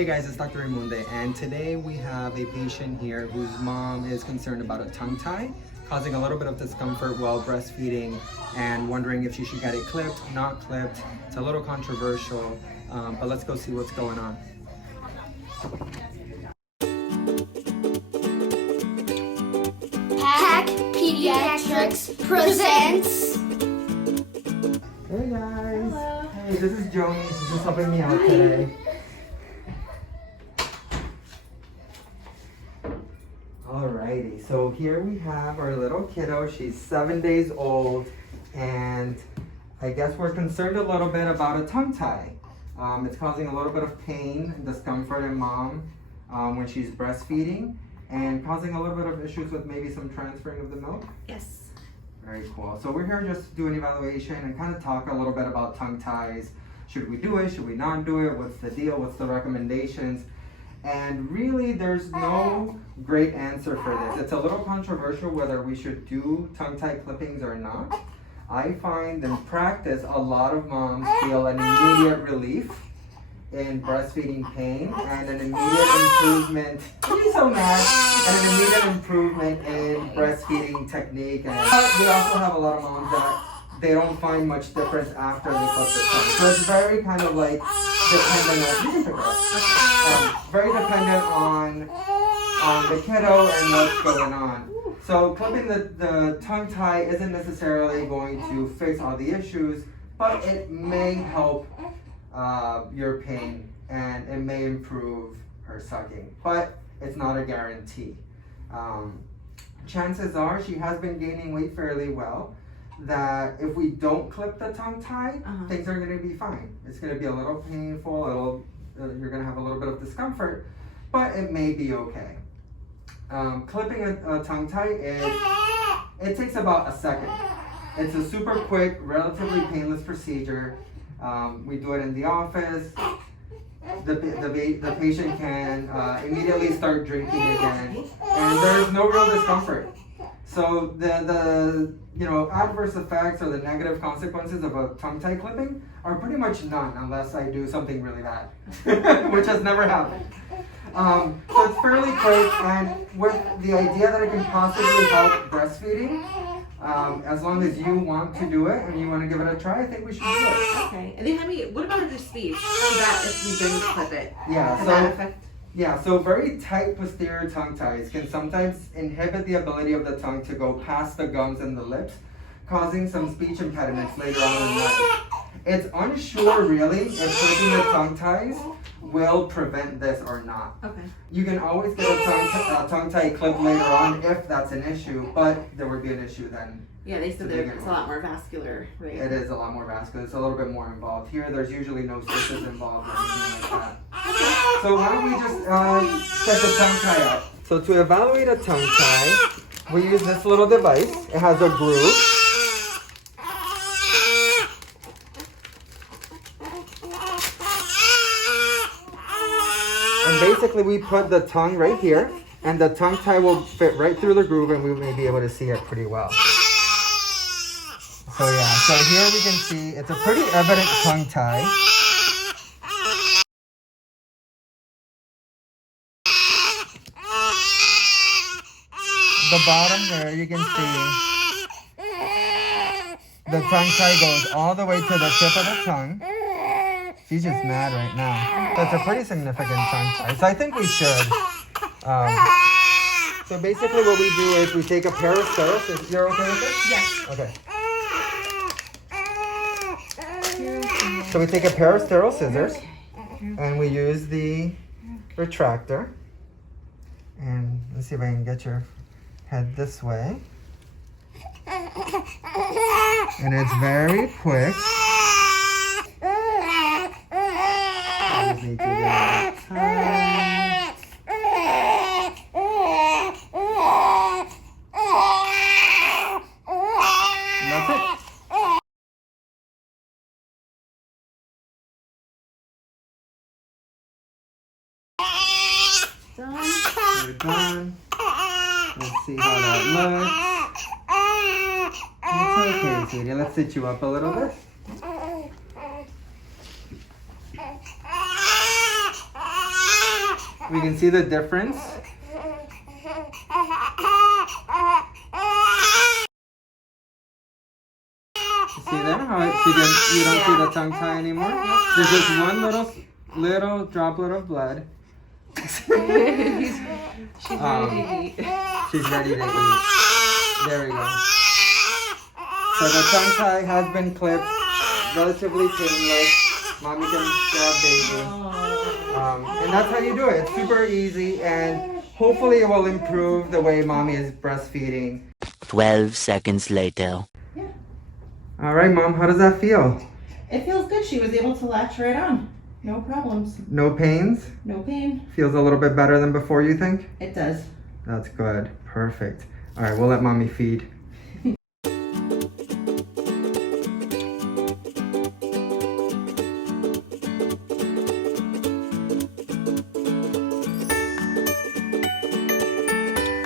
Hey guys, it's Dr. Raimunde, and today we have a patient here whose mom is concerned about a tongue tie, causing a little bit of discomfort while breastfeeding and wondering if she should get it clipped, not clipped. It's a little controversial, but let's go see what's going on. PAK Pediatrics presents. Hey guys. Hello. Hey, this is Joni. She's just helping me out today. Alrighty, so here we have our little kiddo. She's 7 days old, and I guess we're concerned a little bit about a tongue tie. It's causing a little bit of pain and discomfort in mom when she's breastfeeding, and causing a little bit of issues with maybe some transferring of the milk. Yes. Very cool. So we're here just to do an evaluation and kind of talk a little bit about tongue ties. Should we do it? Should we not do it? What's the deal? What's the recommendations? And really, there's no great answer for this. It's a little controversial whether we should do tongue tie clippings or not. I find in practice, a lot of moms feel an immediate relief in breastfeeding pain and an immediate improvement, he's so mad, and an immediate improvement in breastfeeding technique. And we also have a lot of moms that they don't find much difference after they clip their tongue. So it's very kind of like dependent on, you can pick it up. Very dependent on the kiddo and what's going on. So clipping the tongue tie isn't necessarily going to fix all the issues, but it may help your pain and it may improve her sucking, but it's not a guarantee. Chances are she has been gaining weight fairly well, that if we don't clip the tongue tie, things are going to be fine. It's going to be a little painful, you're going to have a little bit of discomfort, but it may be okay. Clipping a tongue tie, it takes about a second. It's a super quick, relatively painless procedure. We do it in the office. The patient can immediately start drinking again, and there's no real discomfort. So the adverse effects or the negative consequences of a tongue tie clipping are pretty much none unless I do something really bad, which has never happened. So it's fairly quick, and with the idea that it can possibly help breastfeeding, as long as you want to do it and you want to give it a try, I think we should do it. Okay. And then what about the speech? That if we didn't clip it? Yeah. Does that affect? Yeah, so very tight posterior tongue ties can sometimes inhibit the ability of the tongue to go past the gums and the lips, causing some speech impediments later on in life. It's unsure really if clipping the tongue ties will prevent this or not. Okay. You can always get a tongue tie clip later on if that's an issue, but there would be an issue then. Yeah, they said it's a lot more vascular, right? It is a lot more vascular. It's a little bit more involved. Here, there's usually no stitches involved or anything like that. So why don't we just check the tongue tie out? So to evaluate a tongue tie, we use this little device. It has a groove. And basically we put the tongue right here, and the tongue tie will fit right through the groove, and we may be able to see it pretty well. So yeah, so here we can see it's a pretty evident tongue tie. The bottom there, you can see the tongue tie goes all the way to the tip of the tongue. She's just mad right now. So it's a pretty significant tongue tie. So I think we should. So basically what we do is we take a pair of sterile scissors. You're okay with this? Yes. Okay. So we take a pair of sterile scissors and we use the retractor. And let's see if I can get your head this way. And it's very quick. I just need to get it tight. And that's it. We're done. Let's see how that looks. It's okay, sweetie. Let's sit you up a little bit. We can see the difference. See there how you don't see the tongue tie anymore? There's just one little droplet of blood. She's ready to eat. She's ready to eat. There we go. So the tongue tie has been clipped, relatively painless. Mommy can grab baby. And that's how you do it. It's super easy, and hopefully it will improve the way mommy is breastfeeding. 12 seconds later. All right, Mom, how does that feel? It feels good. She was able to latch right on. No problems. No pains? No pain. Feels a little bit better than before, you think? It does. That's good. Perfect. All right, we'll let mommy feed.